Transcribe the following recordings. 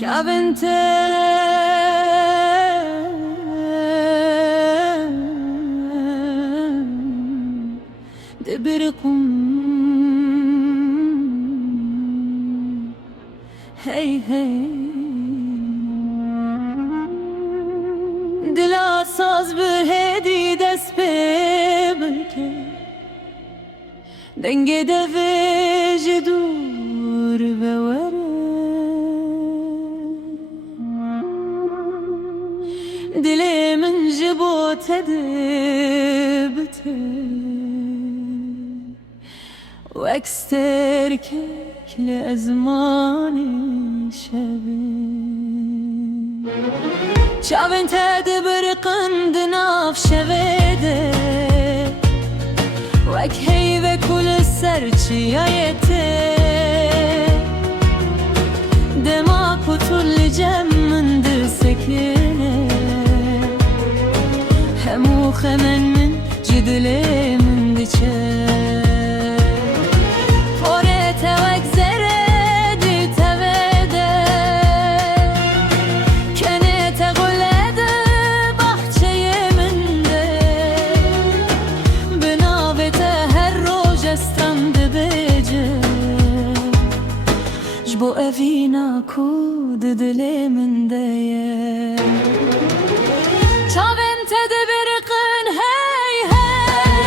شابنته دبرقم هی هی دلا ساز برهدی دست ببرکه دنگ دویج دور بوره دلی من جبوت دبته واكستر كل أزمان شبه شافن تدبر قند ناف شويده وك هيبة كل سرچي آيته دماغ طول جم من در سكنه همو خمن من جدله من دچه بو أفينا كود دلي من دايه شابن تدبرقن هاي هاي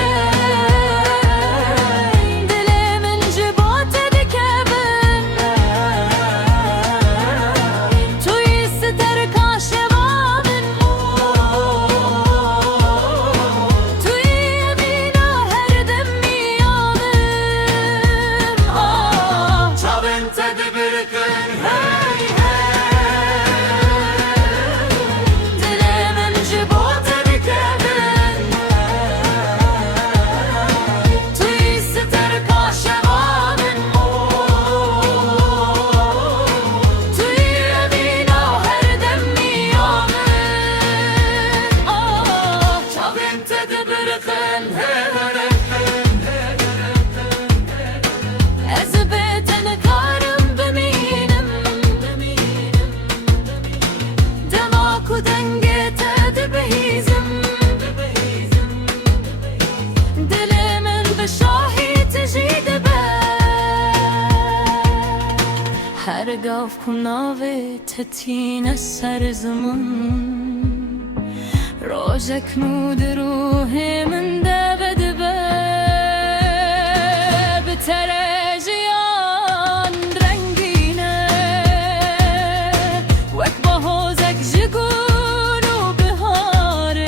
دلي من جبوت دكبن تو يستر كاشبابن تو يبينا هردم ميامن شابن تدبرقن هرگاف کناوه تتین سر زمان روزک نود روح من دبد به ترجیان رنگینه وک با حوزک جگون و بهاره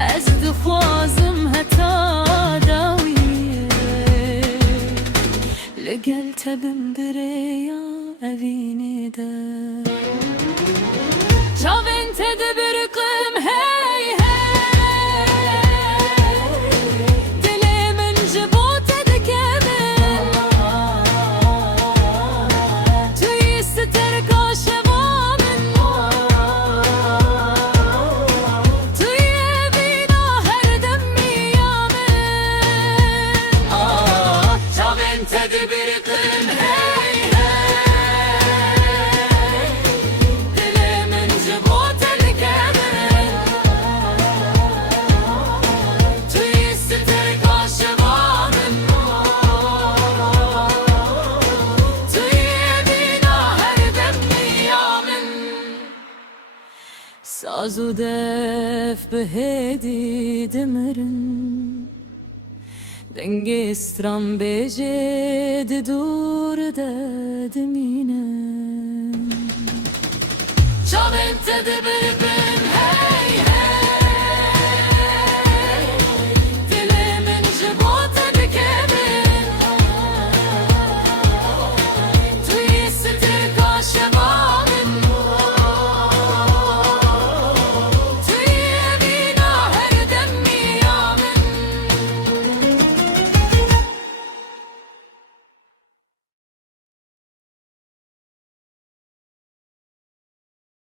از دخوازم حتی داویه لگل تبن بريا أبيني دا شافن تدبرقم هاي هاي دلي من جبوت دكبن تو يستر كاشبابن تو يبينا هردم ميامن شافن تدبرقم سازو دف بهدي دمرن دنگ استرام بجد دور دمینن شابن تدبر